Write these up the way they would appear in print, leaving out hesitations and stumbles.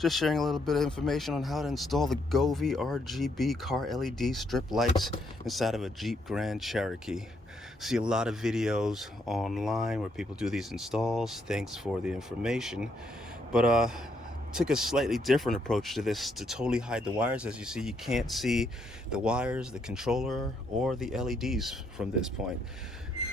Just sharing a little bit of information on how to install the Govee RGB car LED strip lights inside of a Jeep Grand Cherokee. See a lot of videos online where people do these installs. Thanks for the information. But took a slightly different approach to this to totally hide the wires. As you see, you can't see the wires, the controller, or the LEDs from this point.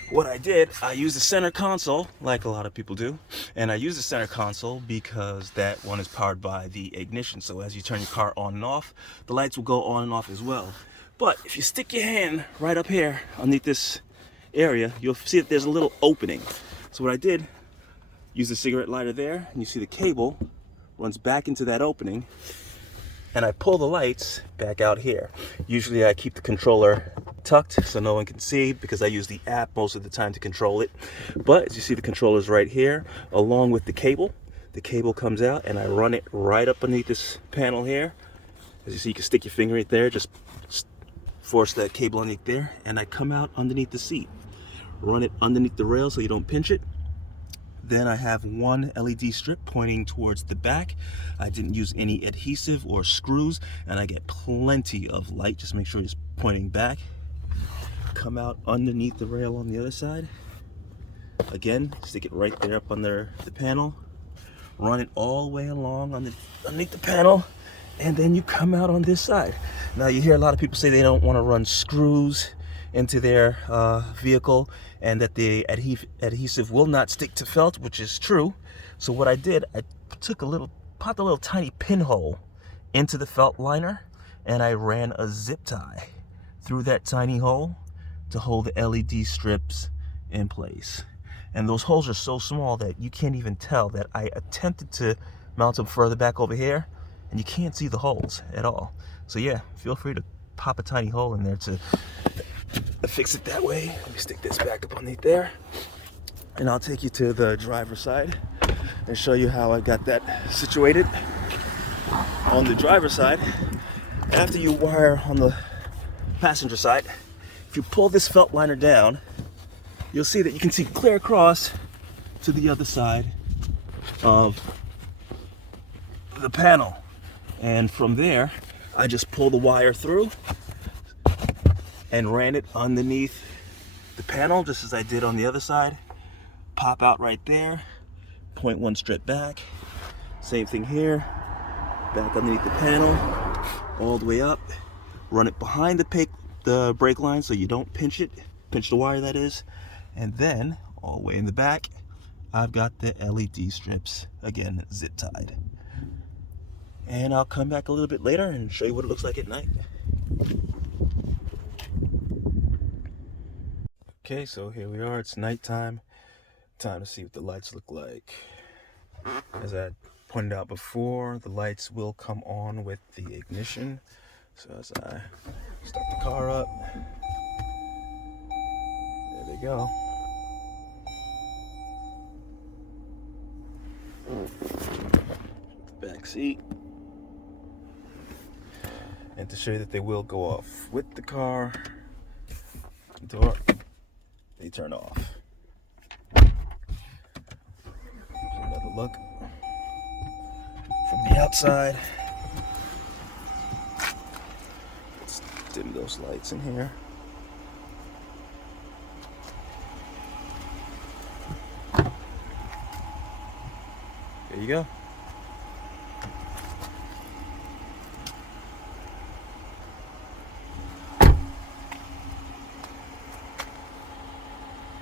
What I did, I used the center console, like a lot of people do, and I use the center console because that one is powered by the ignition. So as you turn your car on and off, the lights will go on and off as well. But if you stick your hand right up here underneath this area, you'll see that there's a little opening. So what I did, use the cigarette lighter there, and you see the cable runs back into that opening, and I pull the lights back out here. Usually I keep the controller tucked so no one can see because I use the app most of the time to control it. But as you see, the controller's right here along with the cable. The cable comes out and I run it right up underneath this panel here. As you see, you can stick your finger right there, just force that cable underneath there, and I come out underneath the seat. Run it underneath the rail so you don't pinch it. Then I have one LED strip pointing towards the back. I didn't use any adhesive or screws, and I get plenty of light. Just make sure it's pointing back. Come out underneath the rail on the other side. Again, stick it right there up under the panel. Run it all the way along underneath the panel, and then you come out on this side. Now you hear a lot of people say they don't want to run screws into their vehicle and that the adhesive will not stick to felt, which is true. So what I did, I popped a little tiny pinhole into the felt liner, and I ran a zip tie through that tiny hole to hold the LED strips in place. And those holes are so small that you can't even tell that I attempted to mount them further back over here, and you can't see the holes at all. So yeah, feel free to pop a tiny hole in there to fix it that way. Let me stick this back up underneath there, and I'll take you to the driver's side and show you how I got that situated. On the driver's side, after you wire on the passenger side, if you pull this felt liner down, you'll see that you can see clear across to the other side of the panel. And from there, I just pull the wire through and ran it underneath the panel, just as I did on the other side. Pop out right there, point one strip back. Same thing here, back underneath the panel, all the way up. Run it behind the brake line so you don't pinch the wire that is. And then, all the way in the back, I've got the LED strips, again, zip tied. And I'll come back a little bit later and show you what it looks like at night. Okay, so here we are, it's nighttime. Time to see what the lights look like. As I pointed out before, the lights will come on with the ignition. So as I start the car up, there they go. The back seat. And to show you that they will go off with the car door, they turn off. Another look from the outside. Let's dim those lights in here. There you go.